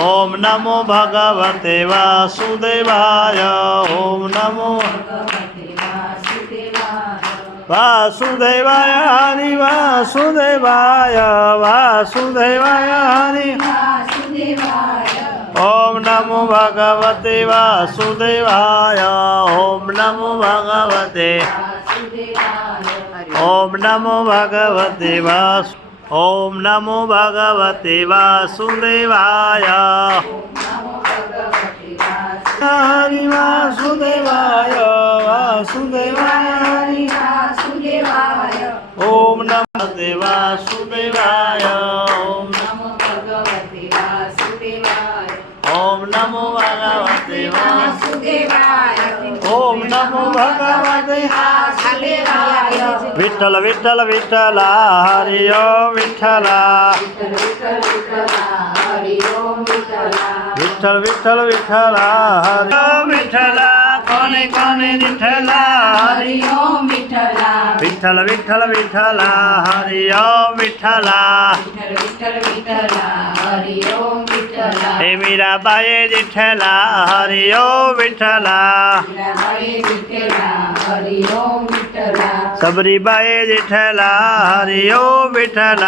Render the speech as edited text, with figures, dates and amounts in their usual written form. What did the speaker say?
ओम नमो भगवते वासुदेवाय ओम नमो वासुदेवाय हरि वासुदेवाय वासुदेवाय हरि ओम नमो भगवते वासुदेवाय ओम नमो भगवते ओम नमो भगवते ओम नमो भगवते वासुदेवाय हरि वासुदेवाय वासुदेवाय हरि ओम नमो वासुदेवाय ओम नमो भगवते वासुदेवाय ओम नमो भगवते विठ्ठल विठ्ठल विठ्ठल हरि ओम विठ्ठल विठ्ठल विठ्ठल विठ्ठल हरि ओम विठ्ठल कोणे कोणे विठ्ठल हरि ओम विठ्ठल विठ्ठल विठ्ठल हरि ओम विठ्ठल हे मीराबाई विठ्ठल हरि ओम विठ्ठल सबरीबाई विठ्ठल हरि ओम विठ्ठल